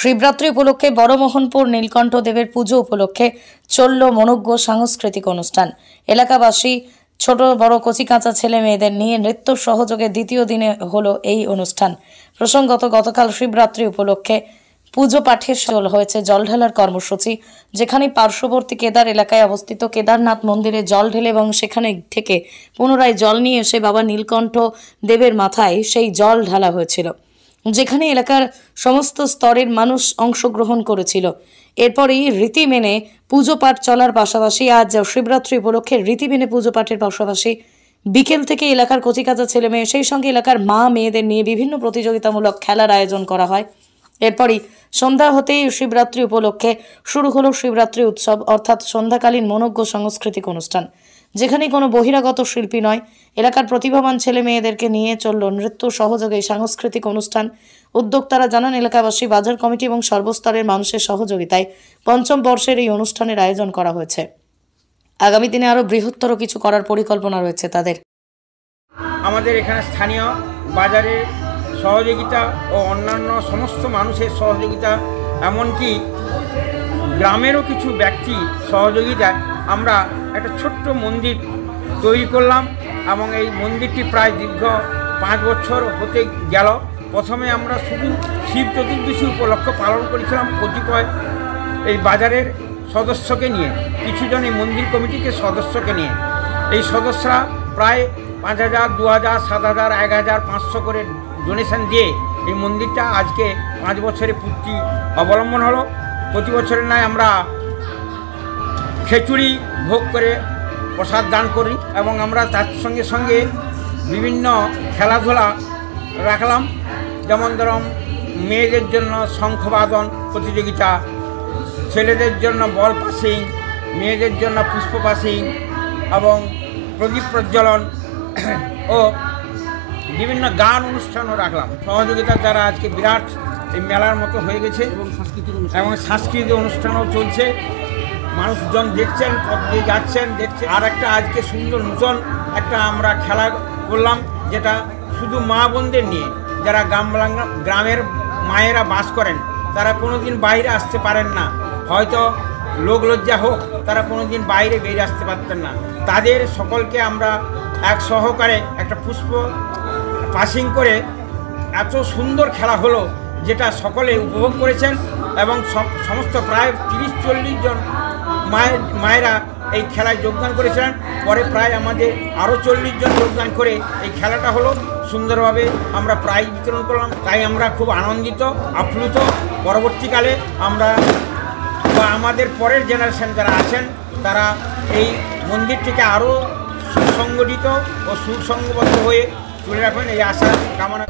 শিবরাত্রি উপলক্ষে বড়মোহনপুর নীলকণ্ঠ দেবের পুজো উপলক্ষে চলল মনোজ্ঞ সাংস্কৃতিক অনুষ্ঠান। এলাকাবাসী ছোট বড় কচিকাঁচা ছেলে মেয়েদের নিয়ে নৃত্য সহযোগে দ্বিতীয় দিনে হলো এই অনুষ্ঠান। প্রসঙ্গত গতকাল শিবরাত্রি উপলক্ষে পুজো পাঠের হয়েছে জল ঢালার কর্মসূচি, যেখানে পার্শ্ববর্তী কেদার এলাকায় অবস্থিত কেদারনাথ মন্দিরে জল ঢেলে এবং সেখানে থেকে পুনরায় জল নিয়ে এসে বাবা নীলকণ্ঠ দেবের মাথায় সেই জল ঢালা হয়েছিল, যেখানে এলাকার সমস্ত স্তরের মানুষ অংশগ্রহণ করেছিল। এরপরেই রীতি মেনে পুজো পাঠ চলার পাশাপাশি আজ শিবরাত্রি উপলক্ষে রীতি মেনে পুজো পাঠের পাশাপাশি বিকেল থেকে এলাকার কচিকাঁচা ছেলে মেয়ে সেই সঙ্গে এলাকার মা মেয়েদের নিয়ে বিভিন্ন প্রতিযোগিতামূলক খেলার আয়োজন করা হয়। এরপরই সন্ধ্যা হতেই শিবরাত্রি উপলক্ষে শুরু হলো শিবরাত্রি উৎসব, অর্থাৎ সন্ধ্যাকালীন মনোজ্ঞ সাংস্কৃতিক অনুষ্ঠান, যেখানে কোনো বহিরাগত শিল্পী নয়, এলাকার প্রতিভাবান ছেলে মেয়েদেরকে নিয়ে চলল নৃত্য সহযোগে সাংস্কৃতিক অনুষ্ঠান। উদ্যোক্তারা জানান, এলাকাবাসী, বাজার কমিটি এবং সর্বস্তরের মানুষের সহযোগিতায় পঞ্চম বর্ষের এই অনুষ্ঠানের আয়োজন করা হয়েছে। আগামী দিনে আরও বৃহত্তর কিছু করার পরিকল্পনা রয়েছে তাদের। আমাদের এখানে স্থানীয় বাজারে সহযোগিতা ও অন্যান্য সমস্ত মানুষের সহযোগিতা, এমনকি গ্রামেরও কিছু ব্যক্তি সহযোগিতায় আমরা একটা ছোট্ট মন্দির তৈরি করলাম এবং এই মন্দিরটি প্রায় দীর্ঘ 5 বছর হতে গেল। প্রথমে আমরা শুধু শিব চতুর্দশী উপলক্ষে পালন করেছিলাম কতিপয় এই বাজারের সদস্যকে নিয়ে, কিছুজন এই মন্দির কমিটিকে সদস্যকে নিয়ে। এই সদস্যরা প্রায় 5,000, 2,000, 7,000, 1,500 করে ডোনেশন দিয়ে এই মন্দিরটা আজকে 5 বছরে পূর্তি অবলম্বন হলো। প্রতি বছরের নয় আমরা খিচুড়ি ভোগ করে প্রসাদ দান করি এবং আমরা তার সঙ্গে সঙ্গে বিভিন্ন খেলাধুলা রাখলাম, যেমন ধরুন মেয়েদের জন্য শঙ্খবাদন প্রতিযোগিতা, ছেলেদের জন্য বল পাসিং, মেয়েদের জন্য পুষ্প পাসিং এবং প্রদীপ প্রজ্বলন ও বিভিন্ন গান অনুষ্ঠানও রাখলাম। সহযোগিতার দ্বারা আজকে বিরাট এই মেলার মতো হয়ে গেছে এবং সাংস্কৃতিক অনুষ্ঠানও চলছে। মানুষজন দেখছেন, পথ দিয়ে যাচ্ছেন, দেখছেন। আর একটা আজকে সুন্দর নূতন একটা আমরা খেলা করলাম, যেটা শুধু মা বোনদের নিয়ে, যারা গ্রামের মায়েরা বাস করেন, তারা কোনোদিন বাইরে আসতে পারেন না, হয়তো লোক লজ্জা হোক, তারা কোনোদিন বাইরে বেরিয়ে আসতে পারতেন না, তাদের সকলকে আমরা এক সহকারে একটা পুষ্প পাসিং করে এত সুন্দর খেলা হলো, যেটা সকলে উপভোগ করেছেন এবং সমস্ত প্রায় 30-40 জন মায়েরা এই খেলায় যোগদান করেছিলেন। পরে প্রায় আমাদের আরও 40 জন যোগদান করে এই খেলাটা হলো সুন্দরভাবে আমরা প্রাইজ বিতরণ করলাম। তাই আমরা খুব আনন্দিত, আপ্লুত। পরবর্তীকালে আমরা বা আমাদের পরের জেনারেশন যারা আছেন, তারা এই মন্দিরটিকে আরও সুসংগঠিত ও সুসংবদ্ধ হয়ে তুলে রাখবেন, এই আশা কামনা।